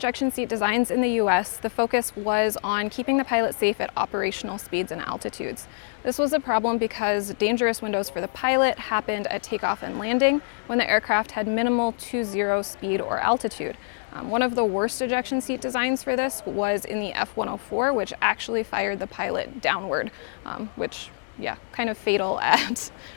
ejection seat designs in the US, the focus was on keeping the pilot safe at operational speeds and altitudes. This was a problem because dangerous windows for the pilot happened at takeoff and landing when the aircraft had minimal 2-0 speed or altitude. One of the worst ejection seat designs for this was in the F-104, which actually fired the pilot downward, which, kind of fatal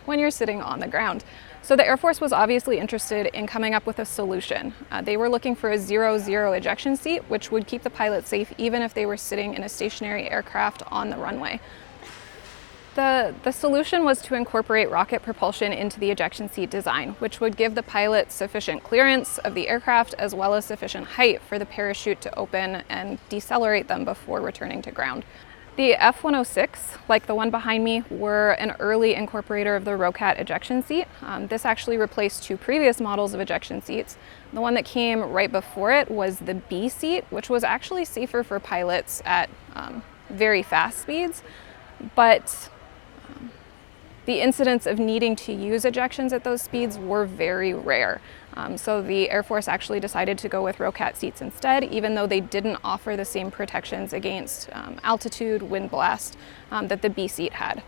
when you're sitting on the ground. So the Air Force was obviously interested in coming up with a solution. They were looking for a 0-0 ejection seat, which would keep the pilot safe even if they were sitting in a stationary aircraft on the runway. The solution was to incorporate rocket propulsion into the ejection seat design, which would give the pilot sufficient clearance of the aircraft as well as sufficient height for the parachute to open and decelerate them before returning to ground. The F-106, like the one behind me, were an early incorporator of the ROCAT ejection seat. This actually replaced two previous models of ejection seats. The one that came right before it was the B seat, which was actually safer for pilots at very fast speeds, but the incidents of needing to use ejections at those speeds were very rare. So the Air Force actually decided to go with ROCAT seats instead, even though they didn't offer the same protections against altitude, wind blast that the B seat had.